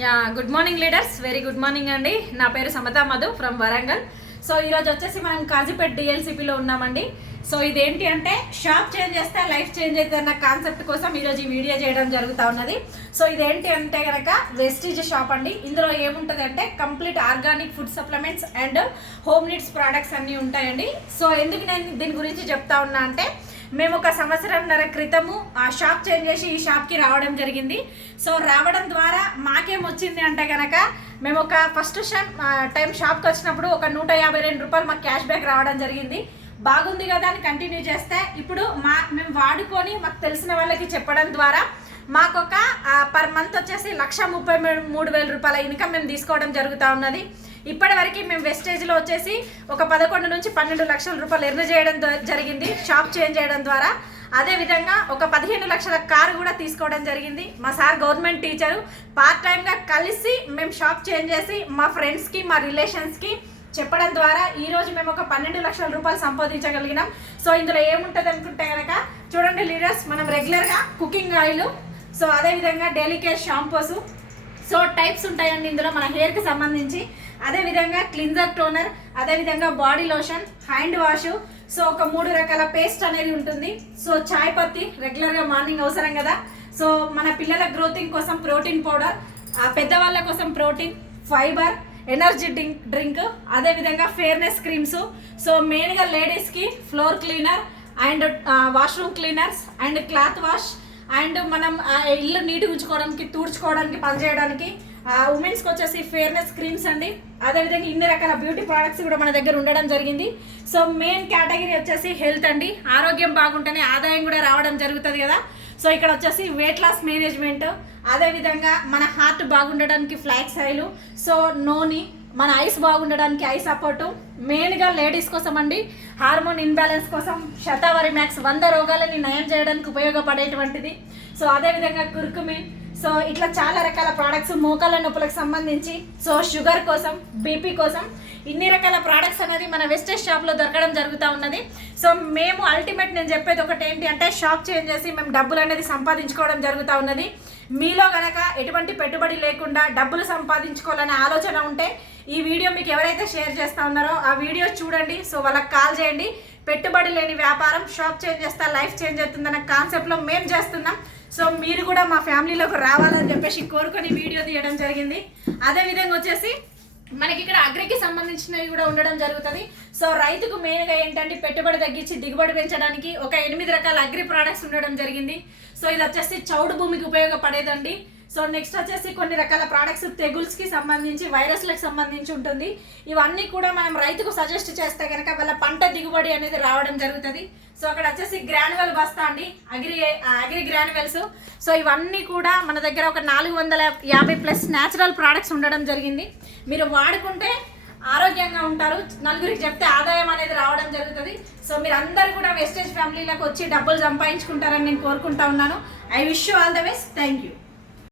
Yeah good morning leaders very good morning అండి. నా పేరు సమతా మధు ఫ్రమ్ వరంగల్. సో ఈరోజు వచ్చేసి మనం కాజీపేట్ డిఎల్సిపిలో ఉన్నామండి. సో ఇదేంటి అంటే షాప్ చేంజ్ చేస్తే లైఫ్ చేంజ్ అవుతుంది అన్న కాన్సెప్ట్ కోసం ఈరోజు ఈ వీడియో చేయడం జరుగుతూ ఉన్నది. సో ఇదేంటి అంటే కనుక వెస్టీజ్ షాప్ అండి. ఇందులో ఏముంటుంది అంటే complete organic food supplements and home needs products అన్నీ ఉంటాయండి. సో ఎందుకు నేను దీని గురించి చెప్తా ఉన్నా అంటే మేము ఒక సంవత్సరంన్నర క్రితము ఆ షాప్ చేంజ్ చేసి ఈ షాప్కి రావడం జరిగింది. సో రావడం ద్వారా మాకేం వచ్చింది అంటే కనుక మేము ఒక ఫస్ట్ షాప్ టైం షాప్కి వచ్చినప్పుడు ఒక నూట యాభై రెండు రూపాయలు మాకు క్యాష్ బ్యాక్ రావడం జరిగింది. బాగుంది కదా అని కంటిన్యూ చేస్తే ఇప్పుడు మా మేము వాడుకొని మాకు తెలిసిన వాళ్ళకి చెప్పడం ద్వారా మాకు ఒక పర్ మంత్ వచ్చేసి లక్ష ముప్పై మూడు వేల రూపాయల ఇన్కమ్ మేము తీసుకోవడం జరుగుతూ ఉన్నది. ఇప్పటి వరకు మేము వెస్టేజ్లో వచ్చేసి ఒక పదకొండు నుంచి పన్నెండు లక్షల రూపాయలు ఎర్న్ చేయడం జరిగింది షాప్ చేంజ్ చేయడం ద్వారా. అదేవిధంగా ఒక పదిహేను లక్షల కారు కూడా తీసుకోవడం జరిగింది. మా సార్ గవర్నమెంట్ టీచరు పార్ట్ టైంగా కలిసి మేము షాప్ చేంజ్ చేసి మా ఫ్రెండ్స్కి మా రిలేషన్స్కి చెప్పడం ద్వారా ఈరోజు మేము ఒక పన్నెండు లక్షల రూపాయలు సంపాదించగలిగినాం. సో ఇందులో ఏముంటుంది అనుకుంటే కనుక చూడండి లీడర్స్ మనం రెగ్యులర్గా కుకింగ్ ఆయిల్ సో అదేవిధంగా daily care shampoos. So types ఉంటాయండి ఇందులో మన హెయిర్కి సంబంధించి. అదేవిధంగా క్లిన్జర్ టోనర్ అదేవిధంగా body lotion hand wash. So ఒక మూడు రకాల పేస్ట్ అనేది ఉంటుంది. సో చాయ్ పత్తి రెగ్యులర్గా మార్నింగ్ అవసరం కదా. సో మన పిల్లల గ్రోతింగ్ కోసం ప్రోటీన్ పౌడర్ పెద్దవాళ్ళ కోసం protein fibre energy drink drink అదేవిధంగా ఫేర్నెస్ క్రీమ్స్. సో మెయిన్గా లేడీస్కి floor cleaner and washroom cleaners and cloth wash. And మనం ఇల్లు నీట్గా ఉంచుకోవడానికి తుడుచుకోవడానికి పనిచేయడానికి ఉమెన్స్కి వచ్చేసి ఫేర్నెస్ క్రీమ్స్ అండి. అదేవిధంగా ఇన్ని రకాల బ్యూటీ ప్రోడక్ట్స్ కూడా మన దగ్గర ఉండడం జరిగింది. సో మెయిన్ కేటగిరీ వచ్చేసి హెల్త్ అండి. ఆరోగ్యం బాగుంటేనే ఆదాయం కూడా రావడం జరుగుతుంది కదా. సో ఇక్కడ వచ్చేసి వెయిట్ లాస్ మేనేజ్మెంట్ అదేవిధంగా మన హార్ట్ బాగుండడానికి ఫ్లాక్స్ ఆయిల్ సో నోని మన ఐస్ బాగుండడానికి ఐ సపోర్టు. మెయిన్గా లేడీస్ కోసం అండి హార్మోన్ ఇన్బ్యాలెన్స్ కోసం శతావరి మ్యాక్స్ వంద రోగాలని నయం చేయడానికి ఉపయోగపడేటువంటిది. సో అదేవిధంగా కుర్కుమిన్ సో ఇట్లా చాలా రకాల ప్రోడక్ట్స్ మోకాళ్ళ నొప్పులకు సంబంధించి సో షుగర్ కోసం బీపీ కోసం ఇన్ని రకాల ప్రోడక్ట్స్ అనేది మన వెస్టేజ్ షాప్లో దొరకడం జరుగుతూ ఉన్నది. సో మేము అల్టిమేట్ నేను చెప్పేది ఒకటి ఏంటి అంటే షాప్ చేంజ్ చేసి మేము డబ్బులు అనేది సంపాదించుకోవడం జరుగుతూ ఉన్నది. మీలో కనుక ఎటువంటి పెట్టుబడి లేకుండా డబ్బులు సంపాదించుకోవాలనే ఆలోచన ఉంటే ఈ వీడియో మీకు ఎవరైతే షేర్ చేస్తా ఉన్నారో ఆ వీడియో చూడండి. సో వాళ్ళకి కాల్ చేయండి. పెట్టుబడి లేని వ్యాపారం షాప్ చేంజ్ చేస్తా లైఫ్ చేంజ్ అవుతుందన్న కాన్సెప్ట్లో మేము చేస్తున్నాం. సో మీరు కూడా మా ఫ్యామిలీలోకి రావాలని చెప్పేసి కోరుకొని వీడియో తీయడం జరిగింది. అదేవిధంగా వచ్చేసి మనకి ఇక్కడ అగ్రికి సంబంధించినవి కూడా ఉండడం జరుగుతుంది. సో రైతుకు మెయిన్గా ఏంటంటే పెట్టుబడి తగ్గించి దిగుబడి పెంచడానికి ఒక ఎనిమిది రకాల అగ్రి ప్రోడక్ట్స్ ఉండడం జరిగింది. సో ఇది వచ్చేసి చౌడు భూమికి ఉపయోగపడేదండి. సో నెక్స్ట్ వచ్చేసి కొన్ని రకాల ప్రోడక్ట్స్ తెగుల్స్కి సంబంధించి వైరస్లకు సంబంధించి ఉంటుంది. ఇవన్నీ కూడా మనం రైతుకు సజెస్ట్ చేస్తే కనుక వాళ్ళ పంట దిగుబడి అనేది రావడం జరుగుతుంది. సో అక్కడ వచ్చేసి గ్రానువల్ బస్తా అండి. అగ్రి అగ్రి గ్రానువల్స్ సో ఇవన్నీ కూడా మన దగ్గర ఒక నాలుగు వందల యాభై ప్లస్ న్యాచురల్ ప్రోడక్ట్స్ ఉండడం జరిగింది. మీరు వాడుకుంటే ఆరోగ్యంగా ఉంటారు. నలుగురికి చెప్తే ఆదాయం అనేది రావడం జరుగుతుంది. సో మీరు అందరు కూడా వెస్టేజ్ ఫ్యామిలీలకు వచ్చి డబ్బులు సంపాదించుకుంటారని నేను కోరుకుంటా ఉన్నాను. I wish you all the best thank you